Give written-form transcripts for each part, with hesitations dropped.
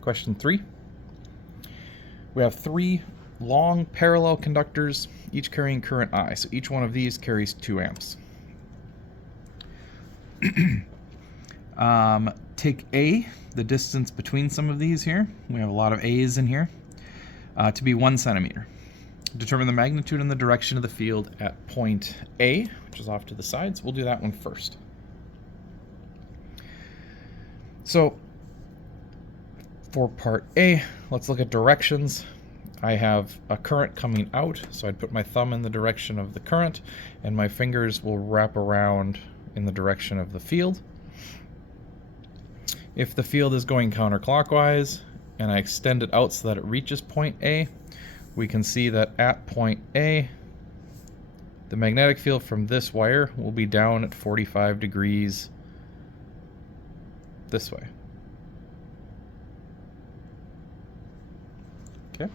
Question 3. We have 3 long parallel conductors, each carrying current I. So each one of these carries 2 amps. Take A, the distance between some of these here. We have a lot of A's in here, to be 1 centimeter. Determine the magnitude and the direction of the field at point A, which is off to the sides. We'll do that one first. So for part A, let's look at directions. I have a current coming out, so I'd put my thumb in the direction of the current, and my fingers will wrap around in the direction of the field. If the field is going counterclockwise, and I extend it out so that it reaches point A, we can see that at point A, the magnetic field from this wire will be down at 45 degrees this way. Okay.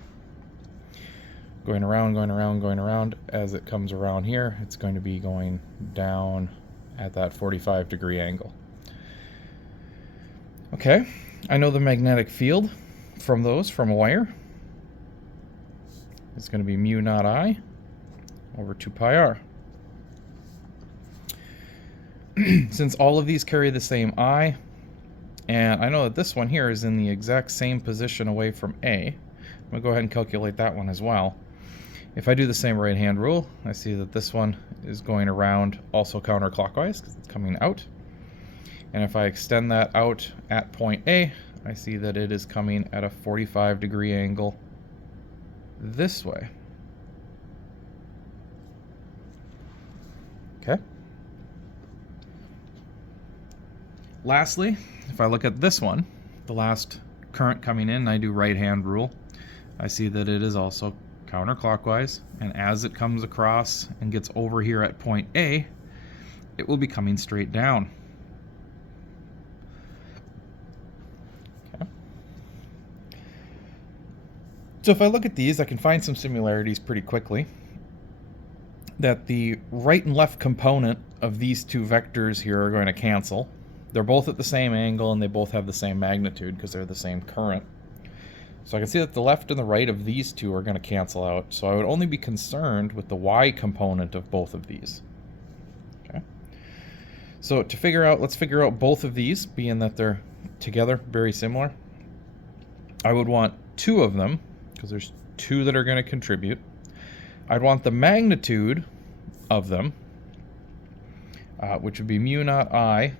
Going around, going around, going around. As it comes around here, it's going to be going down at that 45 degree angle. Okay, I know the magnetic field from a wire. It's going to be mu naught I over 2 pi r. Since all of these carry the same I, and I know that this one here is in the exact same position away from A, I'm going to go ahead and calculate that one as well. If I do the same right hand rule, I see that this one is going around also counterclockwise because it's coming out. And if I extend that out at point A, I see that it is coming at a 45 degree angle this way. Okay. Lastly, if I look at this one, the last current coming in, I do right hand rule. I see that it is also counterclockwise, and as it comes across and gets over here at point A, it will be coming straight down. So if I look at these, I can find some similarities pretty quickly. That the right and left component of these two vectors here are going to cancel. They're both at the same angle and they both have the same magnitude because they're the same current. So I can see that the left and the right of these two are going to cancel out. So I would only be concerned with the y component of both of these. Okay. So to figure out, let's figure out both of these, being that they're together, very similar. I would want 2 of them, because there's 2 that are going to contribute. I'd want the magnitude of them, which would be mu naught I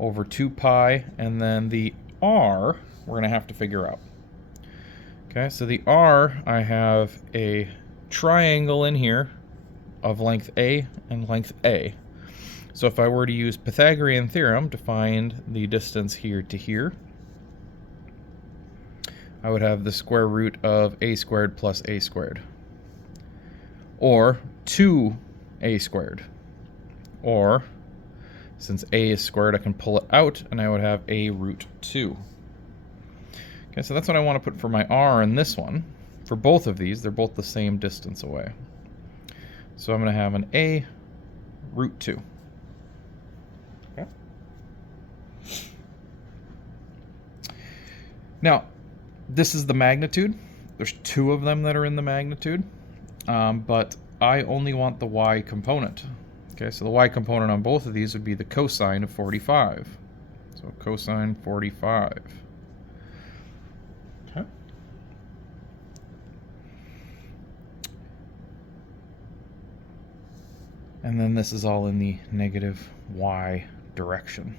over 2 pi, and then the r we're going to have to figure out. Okay, so the r, I have a triangle in here of length A and length A. So if I were to use Pythagorean theorem to find the distance here to here, I would have the square root of a squared plus a squared, or 2a squared, or since a is squared, I can pull it out and I would have a root 2. Okay, so that's what I want to put for my r in this one. For both of these, they're both the same distance away. So I'm going to have an a root 2. Okay. Now, this is the magnitude. There's 2 of them that are in the magnitude, but I only want the y component. Okay, so the y component on both of these would be the cosine of 45. So cosine 45. Okay. And then this is all in the negative y direction.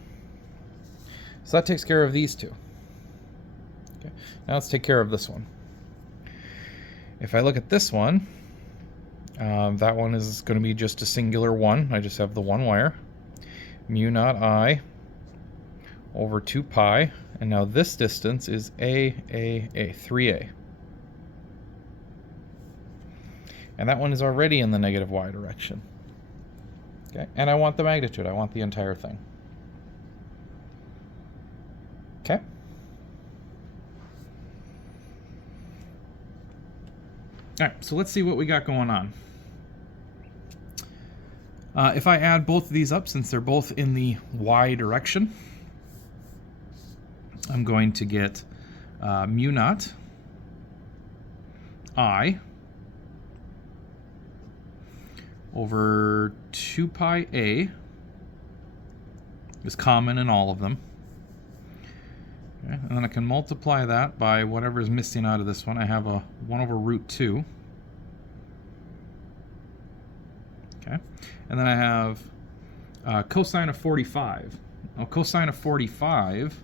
So that takes care of these 2. Okay. Now let's take care of this one. If I look at this one, that one is going to be just a singular 1. I just have the 1 wire. Mu naught I over 2 pi. And now this distance is A, 3a. And that one is already in the negative y direction. Okay, and I want the magnitude. I want the entire thing. Okay. All right, so let's see what we got going on. If I add both of these up, since they're both in the y direction, I'm going to get mu naught I over 2 pi a is common in all of them. Okay, and then I can multiply that by whatever is missing out of this one. I have a 1 over root 2. Okay, and then I have cosine of 45. Now cosine of 45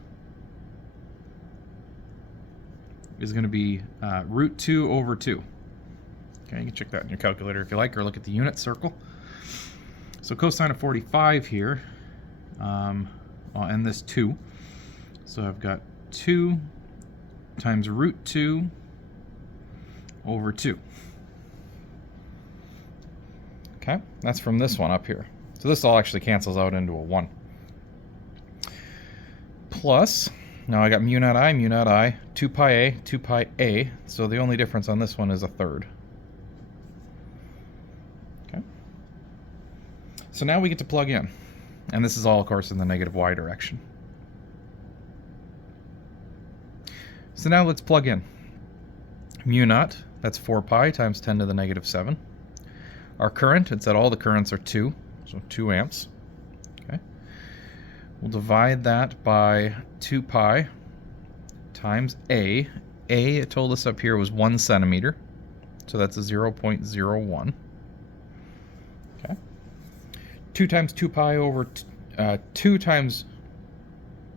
is going to be root 2 over 2. Okay, you can check that in your calculator if you like, or look at the unit circle. So cosine of 45 here, and this 2. So I've got 2 times root 2 over 2. Okay, that's from this one up here. So this all actually cancels out into a 1. Plus, now I got mu naught I, 2 pi a. So the only difference on this one is a third. Okay. So now we get to plug in. And this is all, of course, in the negative y direction. So now let's plug in. Mu naught, that's 4 pi times 10 to the negative 7. Our current, it's that all the currents are 2, so 2 amps. Okay. We'll divide that by 2 pi times A. A, it told us up here, was 1 centimeter, so that's a 0.01. Okay. 2 times 2 pi over 2 times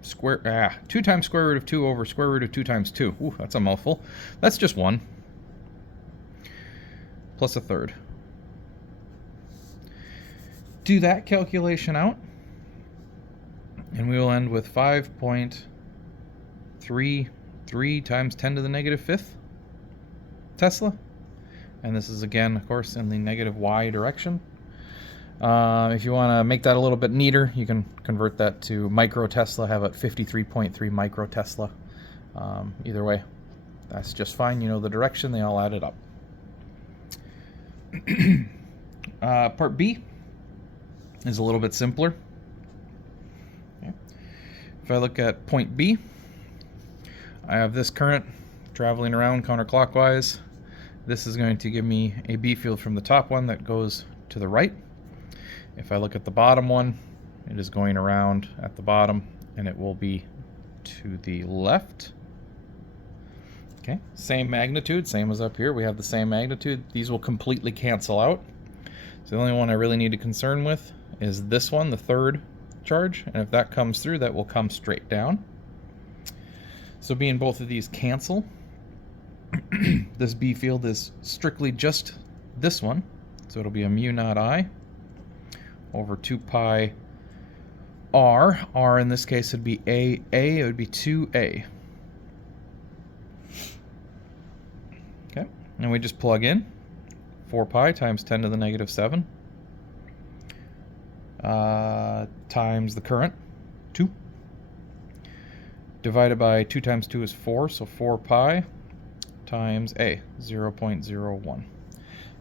square root of 2 over square root of 2 times 2. Ooh, that's a mouthful. That's just 1 plus a third. Do that calculation out, and we will end with 5.33 times 10 to the negative 5th Tesla. And this is, again, of course, in the negative y direction. If you want to make that a little bit neater, you can convert that to micro Tesla, have it 53.3 micro Tesla. Either way, that's just fine. You know the direction, they all added up. Part B is a little bit simpler. Okay. If I look at point B, I have this current traveling around counterclockwise. This is going to give me a B field from the top one that goes to the right. If I look at the bottom one, it is going around at the bottom, and it will be to the left. Okay, same magnitude, same as up here. We have the same magnitude. These will completely cancel out. So the only one I really need to concern with is this one, the third charge, and if that comes through, that will come straight down. So being both of these cancel, this B field is strictly just this one, so it'll be a mu naught I over 2 pi r. R in this case would be A. It would be 2A. Okay, and we just plug in 4 pi times 10 to the negative 7 times the current, 2, divided by 2 times 2 is 4, so 4 pi times A, 0.01.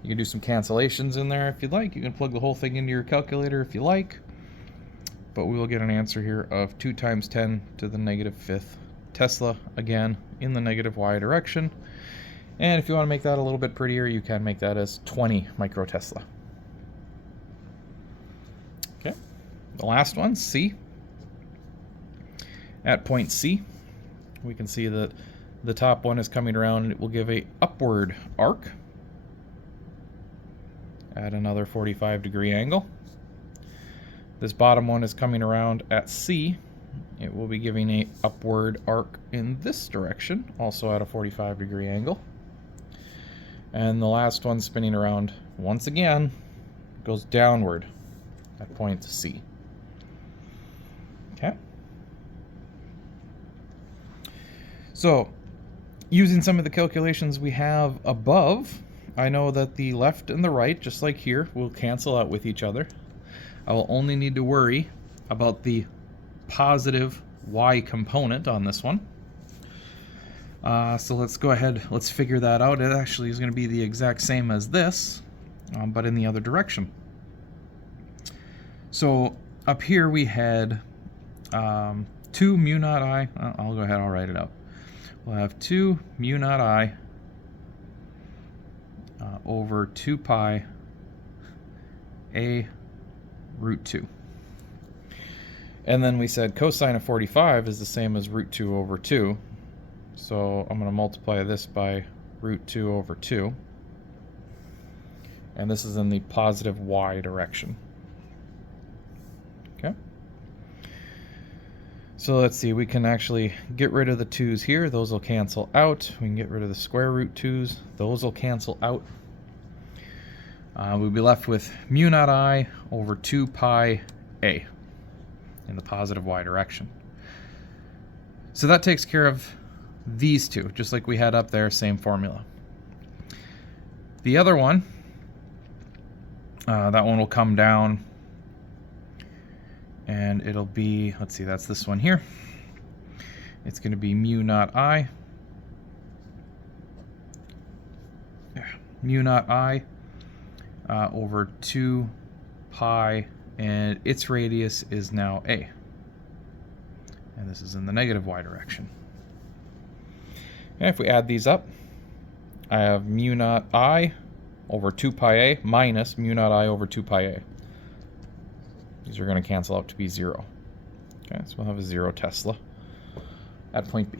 You can do some cancellations in there if you'd like. You can plug the whole thing into your calculator if you like. But we will get an answer here of 2 times 10 to the negative 5th Tesla, again, in the negative y direction. And if you want to make that a little bit prettier, you can make that as 20 micro Tesla. Okay, the last one, C. At point C, we can see that the top one is coming around, and it will give a upward arc at another 45-degree angle. This bottom one is coming around at C. It will be giving a upward arc in this direction, also at a 45-degree angle. And the last one spinning around, once again, goes downward at point C. Okay. So, using some of the calculations we have above, I know that the left and the right, just like here, will cancel out with each other. I will only need to worry about the positive y component on this one. So let's go ahead, let's figure that out. It actually is going to be the exact same as this, but in the other direction. So up here we had 2 mu naught I, I'll go ahead, I'll write it out. We'll have 2 mu naught I over 2 pi a root 2. And then we said cosine of 45 is the same as root 2 over 2. So I'm going to multiply this by root 2 over 2. And this is in the positive y direction. Okay. So let's see, we can actually get rid of the 2's here. Those will cancel out. We can get rid of the square root 2's. Those will cancel out. We'll be left with mu naught I over 2 pi a in the positive y direction. So that takes care of these two, just like we had up there, same formula. The other one, that one will come down, and it'll be, let's see, that's this one here. It's going to be mu naught I, over 2 pi, and its radius is now a. And this is in the negative y direction. And if we add these up, I have mu naught I over 2 pi a minus mu naught I over 2 pi a. These are going to cancel out to be 0. Okay, so we'll have a 0 Tesla at point B.